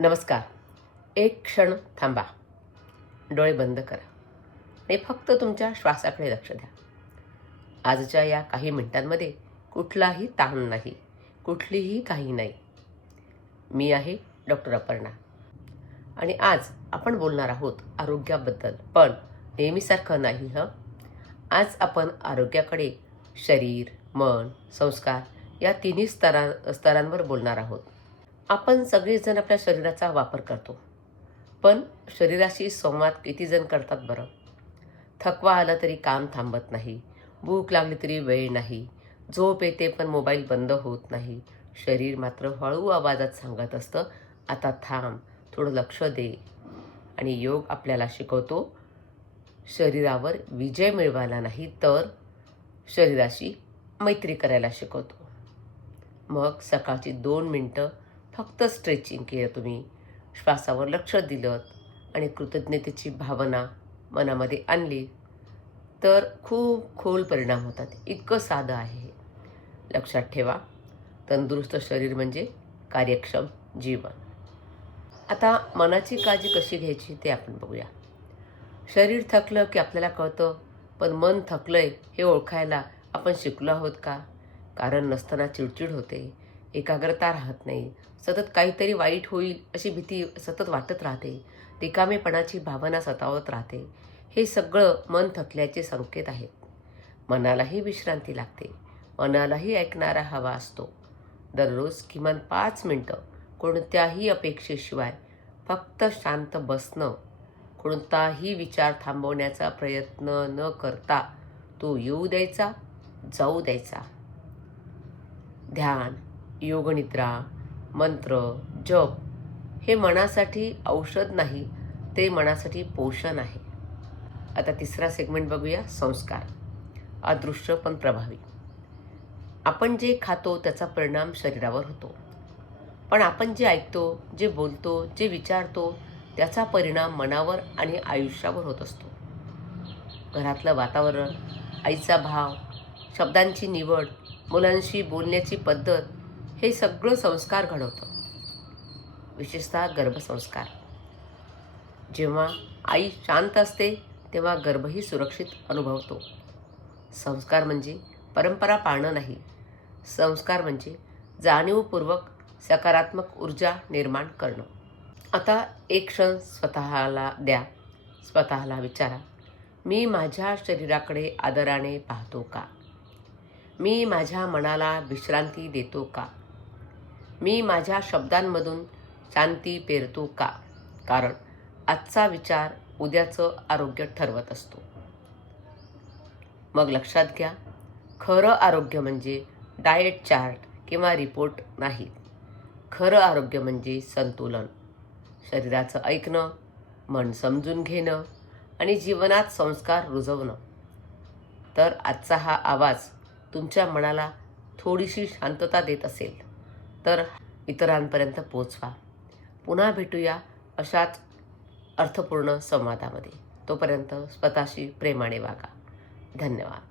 नमस्कार. एक क्षण थांबा. डोळे बंद करा आणि फक्त तुमच्या श्वासाकडे लक्ष द्या. आजच्या या काही मिनिटांमध्ये कुठलाही ताण नाही कुठलीही काही नाही. मी आहे डॉक्टर अपर्णा. आणि आज आपण बोलणार आहोत आरोग्याबद्दल. पण नेहमीसारखं नाही हं? आज आपण आरोग्याकडे शरीर मन संस्कार या तिन्ही स्तरा स्तरांवर बोलणार आहोत. आपण सगळेजण आपल्या शरीराचा वापर करतो. पण शरीराशी संवाद किती जण करतात बरं? थकवा आला तरी काम थांबत नाही भूक लागली तरी वेळ नाही झोप येते पण मोबाईल बंद होत नाही. शरीर मात्र हळू आवाजात सांगत असतं आता थांब थोडं लक्ष दे. आणि योग आपल्याला शिकवतो शरीरावर विजय मिळवायला नाही तर शरीराशी मैत्री करायला शिकवतो. मग सकाळची दोन मिनटं फक्त स्ट्रेचिंग केलं तुम्ही. श्वासावर लक्ष दिलं आणि कृतज्ञतेची भावना मनामध्ये आणली तर खूप खोल परिणाम होतात. इतकं साधं आहे लक्षात ठेवा तंदुरुस्त शरीर म्हणजे कार्यक्षम जीवन. आता मनाची काळजी कशी घ्यायची ते आपण बघूया. शरीर थकलं की आपल्याला कळतं पण मन थकलं आहे हे ओळखायला आपण शिकलो आहोत का? कारण नसताना चिडचिड होते एकाग्रता राहत नाही. सतत काहीतरी वाईट होईल अशी भीती सतत वाटत राहते. रिकामेपणाची भावना सतावत राहते. हे सगळं मन थकल्याचे संकेत आहेत. मनालाही विश्रांती लागते. मनालाही ऐकणारा हवा असतो. दररोज किमान पाच मिनटं कोणत्याही अपेक्षेशिवाय फक्त शांत बसणं कोणताही विचार थांबवण्याचा प्रयत्न न करता तो येऊ द्यायचा जाऊ द्यायचा. ध्यान. योगनिद्रा मंत्र जप हे मनासाठी औषध नाही ते मनासाठी पोषण आहे. आता तिसरा सेगमेंट बघूया संस्कार. अदृश्य पण प्रभावी. आपण जे खातो त्याचा परिणाम शरीरावर होतो. पण आपण जे ऐकतो जे बोलतो जे विचारतो त्याचा परिणाम मनावर आणि आयुष्यावर होत असतो. घरातलं वातावरण आईचा भाव शब्दांची निवड मुलांशी बोलण्याची पद्धत हे सगळं संस्कार घडवतं. विशेषतः गर्भसंस्कार. जेव्हा आई शांत असते तेव्हा गर्भही सुरक्षित अनुभवतो. संस्कार म्हणजे परंपरा पाळणं नाही. संस्कार म्हणजे जाणीवपूर्वक सकारात्मक ऊर्जा निर्माण करणं. आता एक क्षण स्वतःला द्या स्वतःला विचारा. मी माझ्या शरीराकडे आदराने पाहतो का? मी माझ्या मनाला विश्रांती देतो का? मी माझ्या शब्दांमधून शांती पेरतो का? कारण आजचा विचार उद्याचं आरोग्य ठरवत असतो. मग लक्षात घ्या खरं आरोग्य म्हणजे डाएट चार्ट किंवा रिपोर्ट नाही. खरं आरोग्य म्हणजे संतुलन. शरीराचं ऐकणं मन समजून घेणं आणि जीवनात संस्कार रुजवणं. तर आजचा हा आवाज तुमच्या मनाला थोडीशी शांतता देत असेल. तर इतरांपर्यंत पोचवा. पुन्हा भेटूया अशाच अर्थपूर्ण संवादामध्ये. तोपर्यंत स्वतःशी प्रेमाने वागा. धन्यवाद.